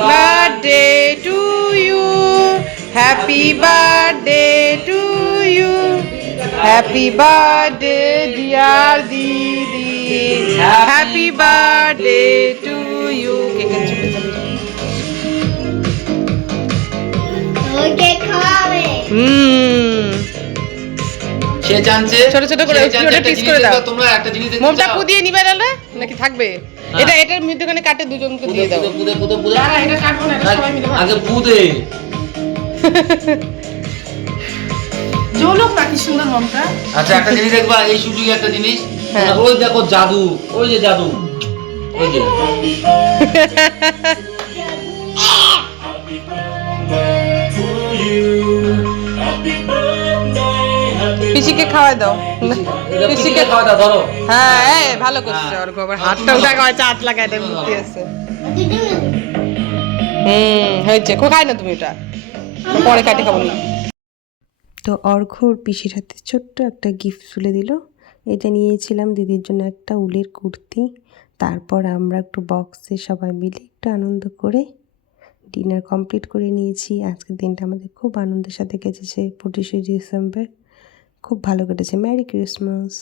Birthday to you, happy birthday to you, happy birthday dear দিদি, happy birthday to you. কেকের চুপে যাবে। সে জানছে ছোট ছোট করে পিস করে দাও। তোমরা একটা জিনিস দেখতে মোমটা চাও? পুদিয়ে নিবে না নাকি থাকবে? এটার মধ্যখানে কাটে দুজনকে দিয়ে দাও। পুদে দাঁড়া, এটা কাটবো না, এটা সবাই মিলে আগে পুদে। জ্বলুক না, কি সুন্দর মোমটা। আচ্ছা একটা জিনিস দেখবা, এই সুযোগে একটা জিনিস, হ্যাঁ। ওই দেখো জাদু, ওই যে জাদু, ওই যে পিসিকে খাওয়াই দাও। পিসিকে খাওয়া দাও, ধরো। হ্যাঁ, ভালো করছে। ওর আবার হাতটা উঠা খাওয়াচ্ছে, হাত লাগায় দেয়, বুদ্ধি আছে। হয়েছে, খাই না তুমি এটা, পরে কাটে খাবো না। তো অর্ঘ্যর পিসির হাতে ছোট্ট একটা গিফট তুলে দিল। এটা নিয়েছিলাম দিদির জন্য একটা উলের কুর্তি। তারপর আমরা একটু বক্সে সবাই মিলে একটু আনন্দ করে ডিনার কমপ্লিট করে নিয়েছি। আজকের দিনটা আমাদের খুব আনন্দের সাথে কেটেছে। 25শে ডিসেম্বর খুব ভালো কেটেছে। Merry Christmas.